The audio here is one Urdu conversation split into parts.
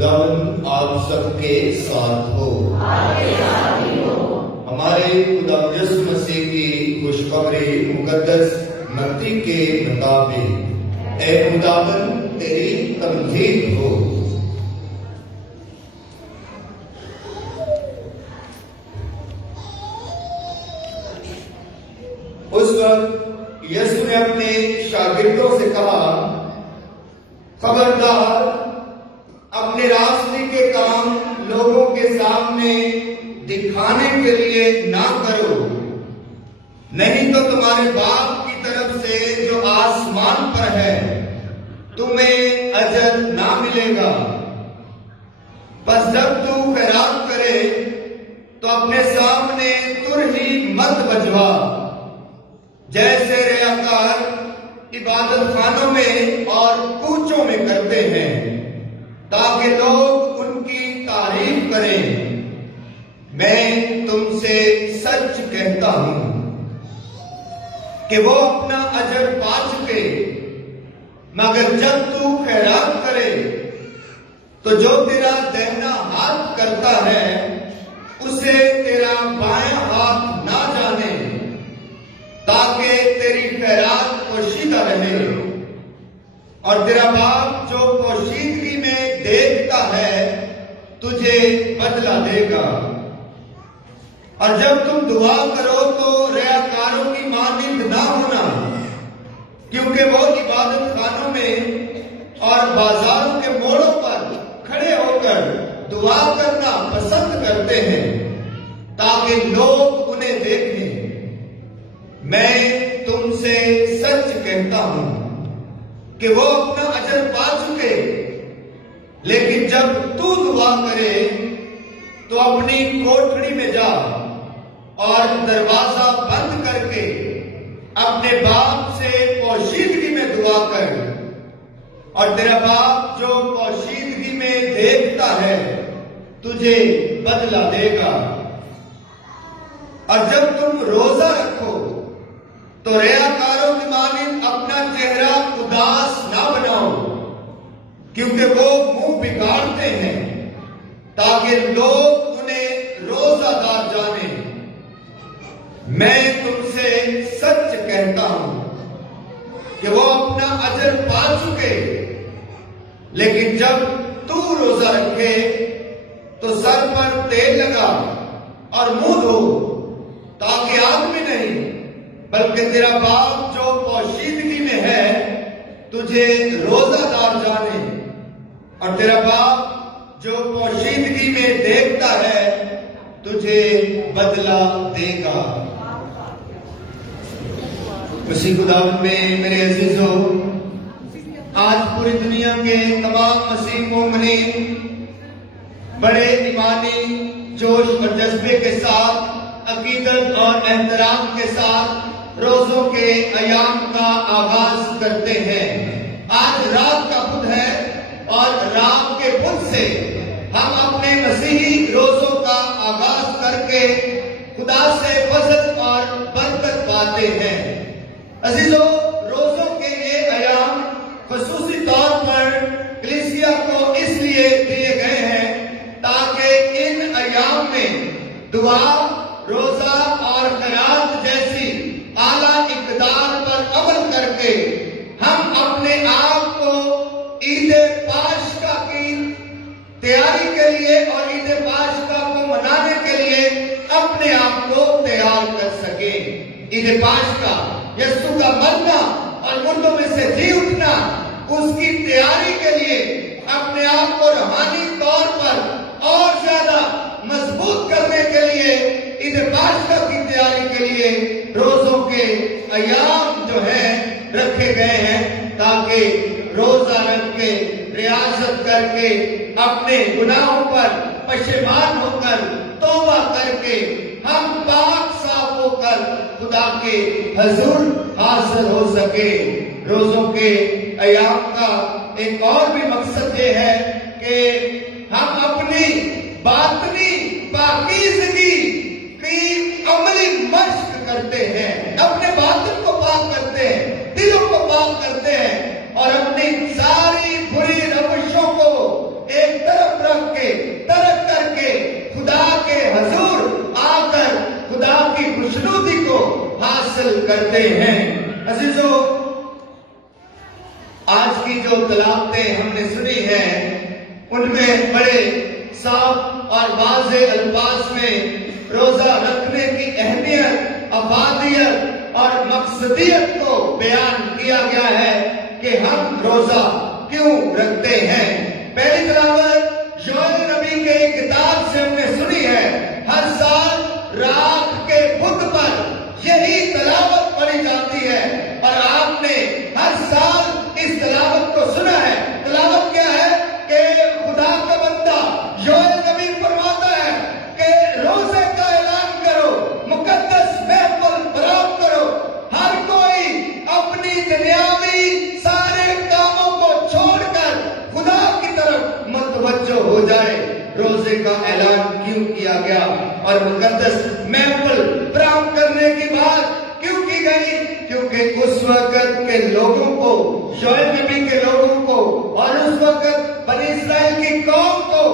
خداوند آپ سب کے ساتھ ہو۔ ہمارے خدا یسوع مسیح کی خوشخبر مقدس متی کے مطابق اے خداوند تیری تمجید ہو۔ اس وقت یسوع نے اپنے شاگردوں سے کہا، خبردار اپنے راستے کے کام لوگوں کے سامنے دکھانے کے لیے نہ کرو، نہیں تو تمہارے باپ کی طرف سے جو آسمان پر ہے تمہیں اجر نہ ملے گا۔ بس جب تو خیرات کرے تو اپنے سامنے ترہی مت بجوا، جیسے ریاکار عبادت خانوں میں اور کوچوں میں کرتے ہیں، تاکہ لوگ ان کی تعریف کریں۔ میں تم سے سچ کہتا ہوں کہ وہ اپنا اجر پا چکے، مگر جب تو خیرات کرے تو جو تیرا دہنا ہاتھ کرتا ہے اسے تیرا بائیں ہاتھ نہ جانے، تاکہ تیری خیرات پوشیدہ رہے، اور تیرا باپ جو پوشیدگی میں دیکھتا ہے تجھے بدلہ دے گا۔ اور جب تم دعا کرو تو ریاکاروں کی مانند نہ ہونا، کیونکہ وہ عبادت خانوں میں اور بازاروں کے موڑوں پر کھڑے ہو کر دعا کرنا پسند کرتے ہیں تاکہ لوگ انہیں دیکھیں۔ میں تم سے سچ کہتا ہوں کہ وہ اپنا اجر پا چکے، لیکن جب تو دعا کرے تو اپنی کوٹھڑی میں جا اور دروازہ بند کر کے اپنے باپ سے پوشیدگی میں دعا کر، اور تیرا باپ جو پوشیدگی میں دیکھتا ہے تجھے بدلہ دے گا۔ اور جب تم روزہ رکھو تو ریاکاروں کی مانند اپنا چہرہ اداس نہ بناؤ، کیونکہ وہ منہ بگاڑتے ہیں تاکہ لوگ انہیں روزہ دار جانیں۔ میں تم سے سچ کہتا ہوں کہ وہ اپنا اجر پا چکے، لیکن جب تو روزہ رکھے تو سر پر تیل لگا اور منہ دھو، تاکہ آدمی نہیں بلکہ تیرا باپ جو پوشیدگی میں ہے تجھے روزہ دار جانے، اور تیرا باپ جو پوشیدگی میں دیکھتا ہے تجھے بدلہ دے گا۔ مسیح خداوند میں میرے عزیزو، آج پوری دنیا کے تمام مسیح مومنین بڑے ایمانی جوش اور جذبے کے ساتھ، عقیدت اور احترام کے ساتھ روزوں کے ایام کا آغاز کرتے ہیں۔ آج رات کا بدھ ہے اور رات کے بدھ سے ہم اپنے مسیحی روزوں کا آغاز کر کے خدا سے فضل اور برکت پاتے ہیں۔ عزیزو، روزوں کے یہ ایام خصوصی طور پر کلیسیا کو اس لیے دیے گئے ہیں تاکہ ان ایام میں دعا، روزہ اور خیرات جیسی اعلیٰ اقدار پر عمل کر کے ہم اپنے آپ کو عید پاشکا کی تیاری کے لیے اور عید پاشکا کو منانے کے لیے اپنے آپ کو تیار کر سکیں۔ عید پاشکا، یسوع کا مرنا اور مردوں میں سے جی اٹھنا، اس کی تیاری کے لیے اپنے آپ کو روحانی طور پر اور زیادہ مضبوط کرنے کے لیے عید پاشکا کی تیاری کے لیے روزوں کے ایام جو ہیں رکھے گئے ہیں، تاکہ روزہ رکھ کے، ریاضت کر کے، اپنے گناہوں پر پشیمان ہو کر، توبہ کر کے ہم پاک صاف ہو کر خدا کے حضور حاضر ہو سکے۔ روزوں کے ایام کا ایک اور بھی مقصد یہ ہے کہ ہم اپنی باطنی پاکیزگی کی عملی مشق کرتے ہیں، اپنے باطن کو پاک کرتے ہیں، دلوں کو پاک کرتے ہیں، اور اپنی ساری بری روشوں کو ایک طرف باتیں ہم نے سنی ہیں ان میں بڑے صاف اور واضح الفاظ میں روزہ رکھنے کی اہمیت، افادیت اور مقصدیت کو بیان کیا گیا ہے کہ ہم روزہ کیوں رکھتے ہیں۔ پہلی تلاوت یوئیل نبی کے کتاب سے ہم نے سنی ہے، ہر سال راکھ کے بت پر یہی تلاوت پڑھی جاتی ہے اور آپ نے ہر سال اس تلاوت کو سنا ہے۔ تلاوت کیا ہے کہ خدا کا بندہ یوئیل نبی فرماتا ہے کہ روزے کا اعلان کرو، مقدس محفل برآمد کرو، ہر کوئی اپنی دنیاوی سارے کاموں کو چھوڑ کر خدا کی طرف متوجہ ہو جائے۔ روزے کا اعلان کیوں کیا گیا اور مقدس محفل برآمد کرنے کی بات کیوں کی گئی؟ کیونکہ اس وقت کے لوگوں کو، یوئیل نبی کے لوگوں کو اور اس وقت بنی اسرائیل کی قوم کو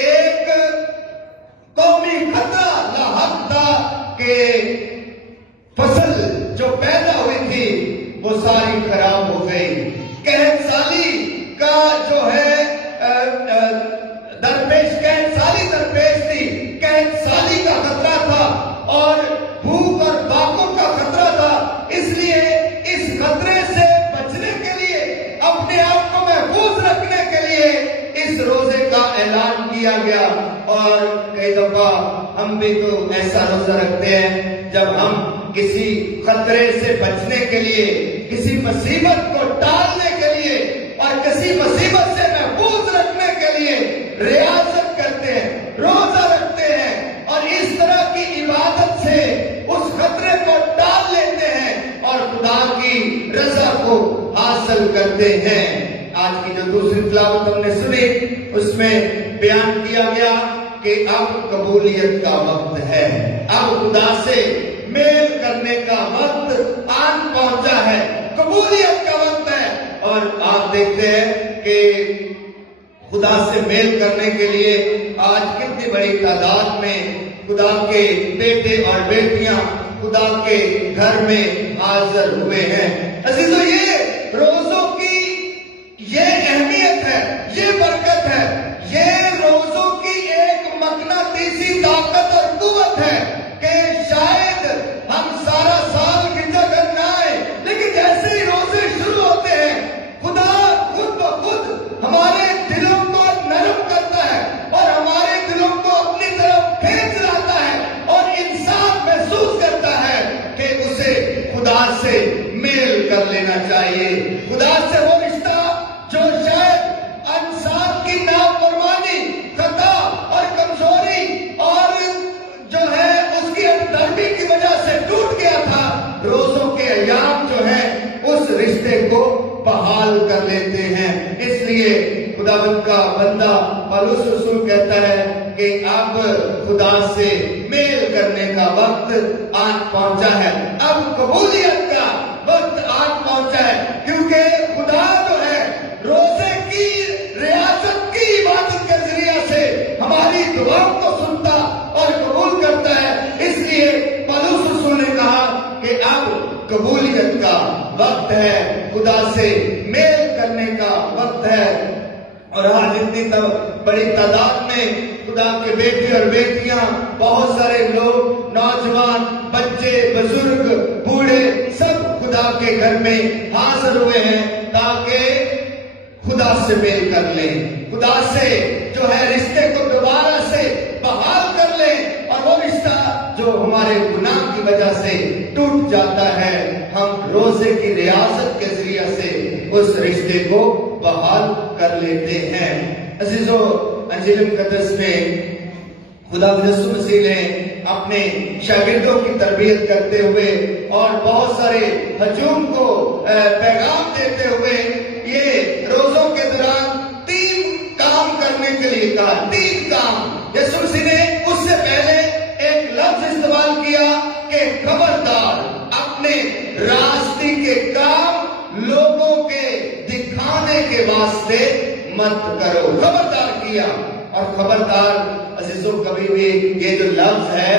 ایک قومی خطرہ لاحق تھا کہ فصل جو پیدا ہوئی تھی وہ ساری خراب ہو گئی۔ قحط سالی کا جو ہے قحط سالی درپیش تھی، قحط سالی کا خطرہ تھا اور بھوک اور فاقوں کا خطرہ تھا۔ اس لیے اس خطرے سے بچنے کے لیے، اپنے آپ کو محفوظ رکھنے کے لیے اس روزے کا اعلان کیا گیا۔ اور کئی دفعہ ہم بھی تو ایسا روزہ رکھتے ہیں جب ہم کسی خطرے سے بچنے کے لیے، کسی مصیبت کو ٹالنے کے لیے اور کسی مصیبت سے محفوظ رکھنے کے لیے ریاضت کرتے ہیں، روزہ رکھتے ہیں اور اس طرح کی عبادت سے اس خطرے کو ٹال لیتے ہیں اور خدا کی رضا کو حاصل کرتے ہیں۔ آج کی جو دوسری تلاوت ہم نے سنی اس میں بیان کیا گیا کہ اب قبولیت کا وقت ہے، اب خدا سے میل کرنے کا وقت آن پہنچا ہے، قبولیت کا وقت ہے۔ اور آپ دیکھتے ہیں کہ خدا سے میل کرنے کے لیے آج کتنی بڑی تعداد میں خدا کے بیٹے اور بیٹیاں خدا کے گھر میں حاضر ہوئے ہیں۔ عزیزو، یہ روزوں کی یہ اہمیت ہے، یہ برکت ہے، یہ روزوں کی ایک مقناطیسی طاقت اور قوت ہے کہ شاید ہم سارا سال گرجا گھر نہ آئے، لیکن جیسے ہی روزے شروع ہوتے ہیں خدا خود بخود ہمارے دلوں کو نرم کرتا ہے اور ہمارے دلوں کو اپنی طرف کھینچ لاتا ہے اور انسان محسوس کرتا ہے کہ اسے خدا سے میل کر لینا چاہیے۔ خدا سے وہ رشتہ جو شاید انسان کی نافرمانی، خطا اور کمزوری اور جو ہے اس کی ہمدردی کی وجہ سے ٹوٹ گیا تھا، روزوں کے ایام جو ہیں اس رشتے کو بحال کر لیتے ہیں۔ اس لیے خداوند کا بندہ پولس رسول کہتا ہے کہ اب خدا سے میل کرنے کا وقت آن پہنچا ہے، اب قبولیت کا وقت آن پہنچا ہے، کیونکہ خدا جو ہے روزے کی ریاست کی عبادت کے ذریعے سے ہماری دعاؤں کو سنتا اور قبول کرتا ہے۔ اس لیے پولس رسول نے کہا کہ اب قبولیت کا وقت ہے، خدا سے میل کرنے کا وقت ہے۔ اور آج اتنی بڑی تعداد میں خدا کے بیٹے اور بیٹیاں، بہت سارے لوگ، نوجوان، بچے، بزرگ، بوڑھے، سب خدا کے گھر میں حاضر ہوئے ہیں تاکہ خدا سے میل کر لیں، خدا سے جو ہے رشتے کو دوبارہ سے بحال کر لیں، اور وہ رشتہ جو ہمارے گناہ کی وجہ سے ٹوٹ جاتا ہے، ہم روزے کی ریاضت کے ذریعے سے اس رشتے کو بحال کر لیتے ہیں۔ عزیزو، انجیل مقدس میں خدا یسوع مسیح نے اپنے شاگردوں کی تربیت کرتے ہوئے اور بہت سارے ہجوم کو پیغام دیتے ہوئے یہ روزوں کے دوران 3 کام کرنے کے لیے کہا۔ 3 کام یسوع مسیح نے اس سے پہلے ایک لفظ استعمال کیا کہ خبردار، اپنے راستے کے کام لوگوں کے دکھانے کے واسطے مت کرو۔ خبردار کیا، اور خبردار عزیزوں کبھی بھی یہ جو لفظ ہے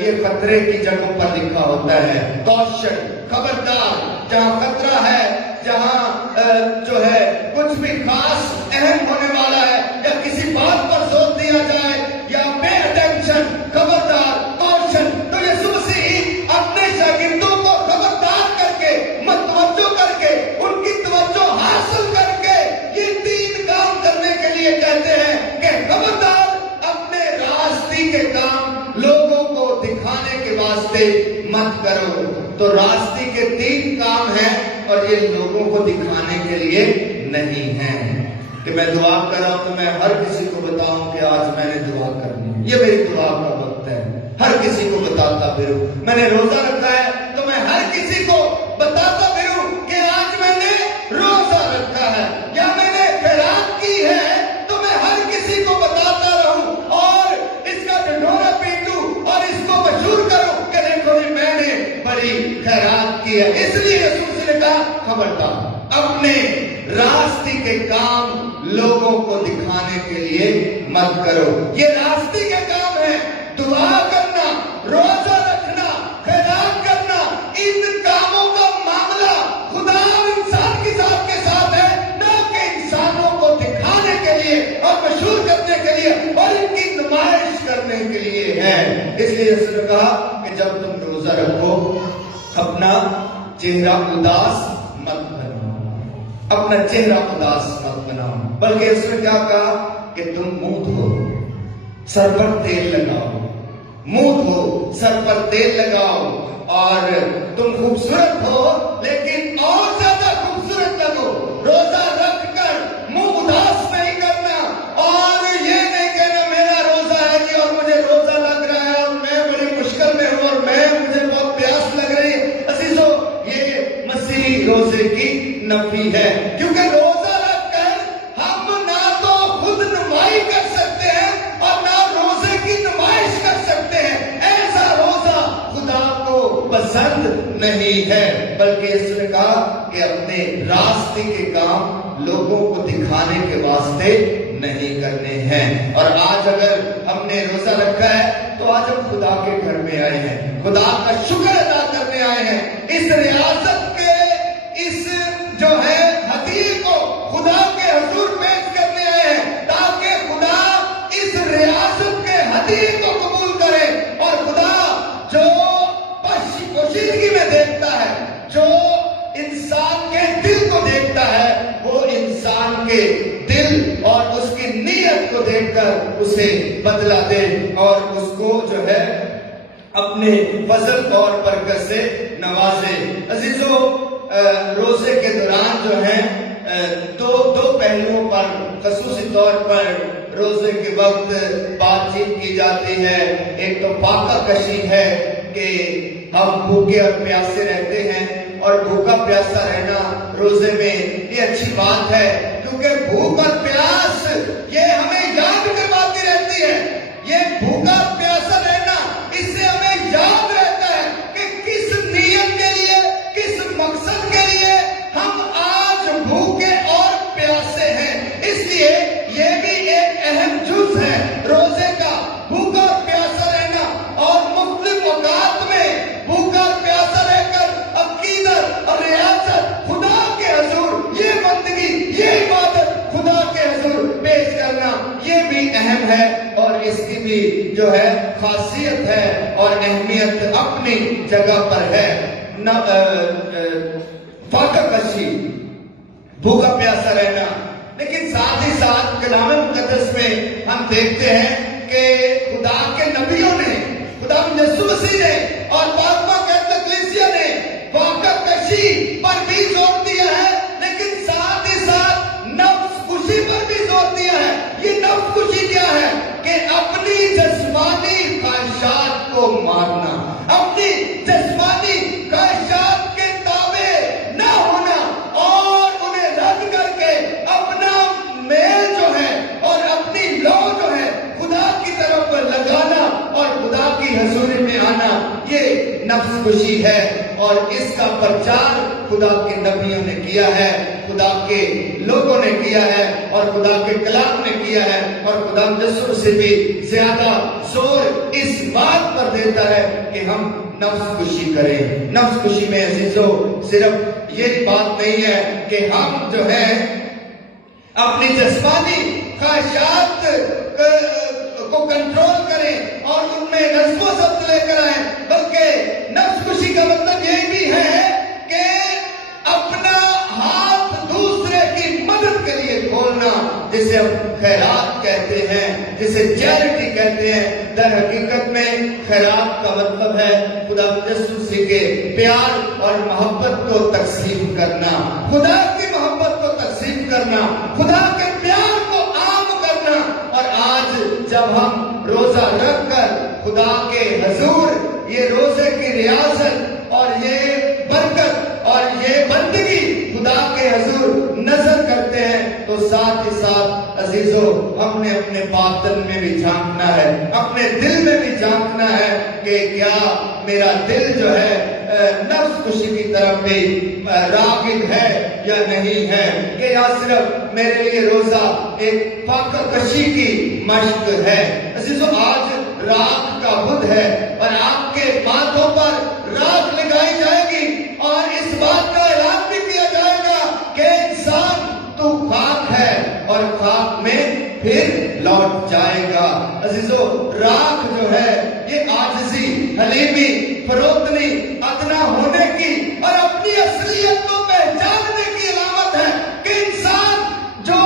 یہ خطرے کی جگہوں پر لکھا ہوتا ہے۔ کوشن، خبردار، جہاں خطرہ ہے، جہاں جو ہے کچھ کچھ بھی خاص اہم ہونے والا ہے یا کسی بات پر زور دیا جائے یا پے اٹینشن، خبردار، کوشن، تو یسوع مسیح اپنے شاگردوں کو خبردار کر کے، متوجہ کر کے، ان کی توجہ حاصل کر کے یہ 3 کام کرنے کے لیے کہتے ہیں کہ خبردار، اپنے راستی کے کام لوگوں کو دکھانے کے واسطے مت کرو۔ تو راستی کے 3 کام ہیں اور یہ لوگوں کو دکھانے کے لیے نہیں ہیں کہ میں دعا کر رہا ہوں تو میں ہر کسی کو بتاؤں کہ آج میں نے دعا کرنی ہے، یہ میری دعا کا وقت ہے، ہر کسی کو بتاتا پھروں۔ میں نے روزہ رکھا ہے تو میں ہر کسی کو بتاتا پھروں کہ آج میں نے روزہ رکھا ہے، یا میں نے خیرات کی ہے تو میں ہر کسی کو بتاتا رہوں اور اس کا ڈھنڈورا پیٹوں اور اس کو مشہور کروں کہ دیکھو میں نے بڑی خیرات کی ہے۔ اس لیے یسوع نے کہا خبردار، اپنے راستے کے کام لوگوں کو دکھانے کے لیے مت کرو۔ یہ راستے کے کام ہے، دعا کرنا، روزہ رکھنا، خیرات کرنا، ان کاموں کا معاملہ خدا اور انسان کی ذات کے ساتھ ہے، نہ کہ انسانوں کو دکھانے کے لیے اور مشہور کرنے کے لیے اور ان کی نمائش کرنے کے لیے ہے۔ اس لیے اس نے کہا کہ جب تم روزہ رکھو اپنا چہرہ اداس مت بناؤ، اپنا چہرہ اداس مت بناؤ، بلکہ اس نے کیا کہا کہ تم منہ دھو، سر پر تیل لگاؤ، منہ دھو، سر پر تیل لگاؤ، اور تم خوبصورت ہو لیکن اور زیادہ خوبصورت لگو۔ روزہ رکھ کر منہ اداس نہیں کرنا اور یہ نہیں کہنا میرا روزہ ہے جی اور مجھے روزہ لگ رہا ہے اور میں بڑی مشکل میں ہوں اور مجھے بہت پیاس لگ رہی ہے۔ عزیزو، یہ مسیحی روزے کی نفی ہے، کیونکہ روزہ رکھ کر ہم نہ تو خود نمائی کر سکتے ہیں اور نہ روزے کی نمائش کر سکتے ہیں۔ ایسا روزہ خدا کو پسند نہیں ہے، بلکہ اس نے کہا کہ اپنے راستے کے کام لوگوں کو دکھانے کے واسطے نہیں کرنے ہیں۔ اور آج اگر ہم نے روزہ رکھا ہے تو آج ہم خدا کے گھر میں آئے ہیں، خدا کا شکر ادا کرنے آئے ہیں، اس ریاست کے اس جو ہے ہدیے کو خدا کے حضور پیش کرنے آئے ہیں تاکہ خدا اس ریاست کے ہدیے کو قبول کرے۔ اور خدا جو پوشیدگی میں دیکھتا ہے، جو انسان کے دل کو دیکھتا ہے، وہ انسان کے دل اور اس کی نیت کو دیکھ کر اسے بدلہ دے اور اس کو جو ہے اپنے فضل اور برکت سے نوازے۔ عزیزو، روزے کے دوران جو ہے دو پہلوؤں پر خصوصی طور پر روزے کے وقت بات چیت کی جاتی ہے۔ ایک تو فاقہ کشی ہے کہ ہم بھوکے اور پیاسے رہتے ہیں، اور بھوکا پیاسا رہنا روزے میں یہ اچھی بات ہے، کیونکہ بھوک اور پیاس یہ ہمیں یاد کرواتی رہتی ہے۔ یہ بھوکا پیاسا رہنا اس سے ہمیں یاد رہتا ہے کہ کس نیت کے لیے، کس مقصد کے لیے ہم آج بھوکے اور پیاسے ہیں۔ اس لیے یہ بھی ایک اہم جز ہے روزے کا، بھوکا اور پیاسا رہنا، اور مختلف اوقات میں بھوکا اور پیاسا رہ کر عقیدت اور ریاست خدا کے حضور، یہ بندگی، یہ عبادت خدا کے حضور پیش کرنا، یہ بھی اہم ہے اور اس کی بھی جو ہے خاصیت ہے اور اہمیت اپنی جگہ پر ہے۔ فاقہ کشی، بھوکا پیاسا رہنا، لیکن ساتھ ہی ساتھ کلام مقدس میں ہم دیکھتے ہیں کہ خدا کے نبیوں نے، خدا یسوع مسیح نے اور پاکواں کیتھولک کلیسیا نے فاقہ کشی پر بھی زور دیا ہے، لیکن ساتھ ہی ساتھ نفس کشی پر بھی زور دیا ہے۔ یہ نفس کشی کیا ہے؟ کہ اپنی جسمانی خواہشات کو مارنا، اپنی جسمانی خواہشات کے تابع نہ ہونا اور انہیں رد کر کے اپنا میل جو ہے اور اپنی لو جو ہے خدا کی طرف لگانا اور خدا کی حضوری میں آنا، یہ نفس کشی ہے۔ اور اس کا پرچار خدا کے نبیوں نے کیا ہے، خدا کے لوگوں نے کیا ہے اور خدا کے کلام نے کیا ہے، اور خدا یسوع سے بھی زیادہ زور اس بات پر دیتا ہے کہ ہم نفس کشی کریں۔ نفس کشی میں عزیزو صرف یہ بات نہیں ہے کہ ہم جو ہے اپنی جسمانی خواہشات کو کنٹرول کریں اور ان میں نظم و ضبط لے کر آئیں، بلکہ نفس کشی کا مطلب یہ بھی ہے کہ اپنا ہاتھ دوسرے کی مدد کے لیے کھولنا، جسے ہم خیرات کہتے ہیں، جسے چیریٹی کہتے ہیں۔ در حقیقت میں خیرات کا مطلب ہے خدا یسوع کے پیار اور محبت کو تقسیم کرنا، خدا کی محبت کو تقسیم کرنا، خدا کے پیار کو عام کرنا۔ اور آج جب ہم روزہ رکھ کر خدا کے حضور یہ روزے کی ریاست اور یہ برکت اور یہ بندگی خدا کے حضور نظر کرتے ہیں، تو ساتھ ہی ساتھ عزیزو ہم نے اپنے باطن میں بھی جھانکنا ہے، اپنے دل میں بھی جھانکنا ہے کہ کیا میرا دل جو ہے نفس خوشی کی طرف بھی راغب ہے یا نہیں ہے، کہ یا صرف میرے لیے روزہ ایک فاقہ کشی کی مشق ہے۔ عزیزو آج راکھ کا بدھ ہے اور آپ کے ماتھوں پر راکھ لگائی جائے گی اور اس بات کا اعلان بھی کیا جائے گا کہ انسان تو خاک ہے اور خاک میں پھر لوٹ جائے گا۔ عزیزو راکھ جو ہے یہ عاجزی، حلیمی، فروتنی، ادنا ہونے کی اور اپنی اصلیت کو پہچاننے کی علامت ہے کہ انسان جو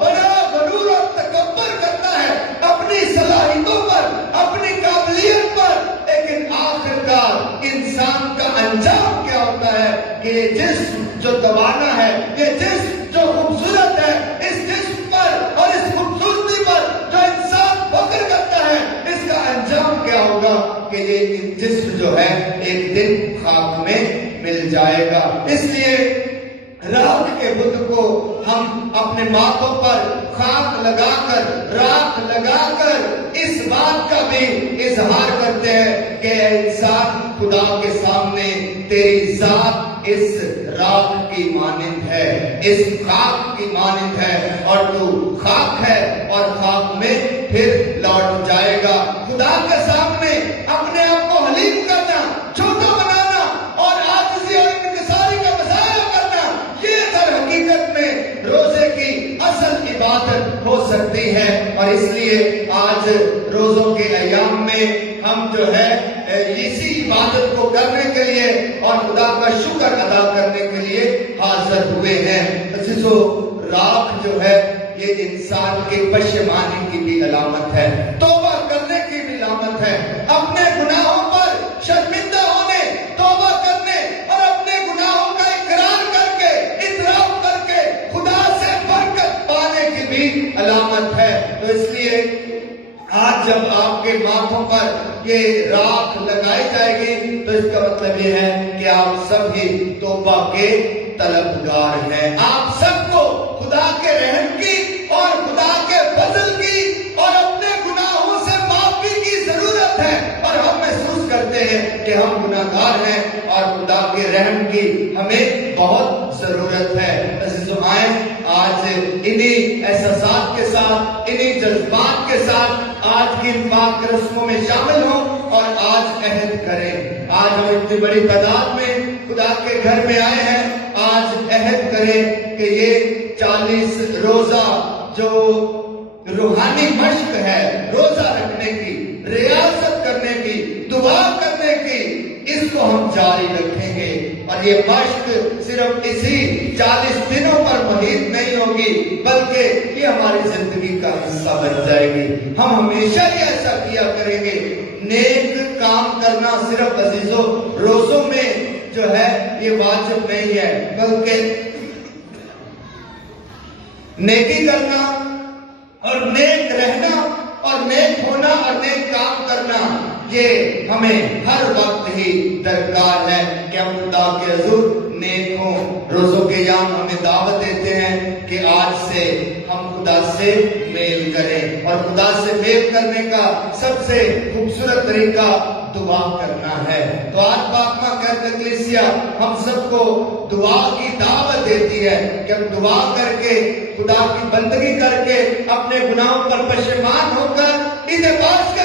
بڑا غرور اور تکبر کرتا ہے اپنی صلاحیتوں پر، اپنی قابلیت پر، لیکن آخرکار انسان کا انجام کیا ہوتا ہے کہ یہ جسم جو دبانا ہے، یہ جسم جو خوبصورت ہے، اس جسم پر اور اس خوبصورتی پر جو انسان فخر کرتا ہے، اس کا انجام کیا ہوگا کہ یہ جسم جو ہے ایک دن خاک میں مل جائے گا۔ اس لیے راکھ کے بدھ کو ہم اپنے ماتھوں پر خاک لگا کر، راکھ لگا کر اس بات کا بھی اظہار کرتے ہیں کہ اے انسان، خدا کے سامنے تیری ذات اس راکھ کی مانند ہے، اس خاک کی مانند ہے، اور تو خاک ہے اور خاک میں پھر لوٹ جائے گا۔ خدا کے سامنے اپنے آپ کو حلیم کرنا، چھوٹا بنانا اور عاجزی اور انکساری کا مظاہرہ کرنا، یہ در حقیقت میں روزے کی اصل عبادت ہو سکتی ہے۔ اور اس لیے آج روزوں کے ایام میں ہم جو ہے اسی عبادت کو کرنے کے لیے اور خدا کا شکر ادا کرنے کے لیے حاضر ہوئے ہیں۔ عزیزو راکھ جو ہے یہ انسان کے پشیمانی کی بھی علامت ہے، توبہ کرنے کی بھی علامت ہے، اپنے گناہوں پر شرمندہ ہونے، توبہ کرنے اور اپنے گناہوں کا اقرار کر کے، اعتراف کر کے خدا سے برکت پانے کی بھی علامت ہے۔ تو اس لیے آج جب آپ کے ماتھوں پر یہ راکھ لگائی جائے گی تو اس کا مطلب یہ ہے کہ آپ سب ہی توبہ کے طلبگار ہیں۔ آپ سب کو خدا کے رحم کی اور خدا کے فضل کی اور اپنے گناہوں سے معافی کی ضرورت ہے، اور ہم محسوس کرتے ہیں کہ ہم گناہگار ہیں اور خدا کے رحم کی ہمیں بہت ضرورت ہے۔ عزیزو آئیں آج انہی احساسات کے ساتھ، انہی جذبات کے ساتھ آج کی پاک رسموں میں شامل ہوں اور آج عہد کریں۔ آج ہم اتنی بڑی تعداد میں خدا کے گھر میں آئے ہیں، آج عہد کریں کہ یہ 40 روزہ جو روحانی مشق ہے، روزہ رکھنے کی، ریاضت کرنے کی، دعا کرنے کی، اس کو ہم جاری رکھیں گے۔ اور یہ مشق صرف اسی 40 دنوں پر محیط نہیں ہوگی، بلکہ یہ ہماری زندگی کا حصہ بن جائے گی۔ ہم ہمیشہ ہی ایسا کیا کریں گے۔ نیک کام کرنا صرف عزیزو روزوں میں جو ہے یہ واجب نہیں ہے، بلکہ نیکی کرنا اور نیک رہنا اور نیک ہونا اور نیک کام کرنا یہ ہمیں ہر وقت ہی درکار ہے کہ ہم خدا کے حضور نیک ہوں۔ روزوں کے ایام ہمیں دعوت دیتے ہیں کہ آج سے ہم خدا سے میل کریں، اور خدا سے میل کرنے کا سب سے خوبصورت طریقہ دعا کرنا ہے۔ تو آج پاکما کہتے کلیسیا ہم سب کو دعا کی دعوت دیتی ہے کہ ہم دعا کر کے، خدا کی بندگی کر کے، اپنے گناہوں پر پشیمان ہو کر عید پاسخہ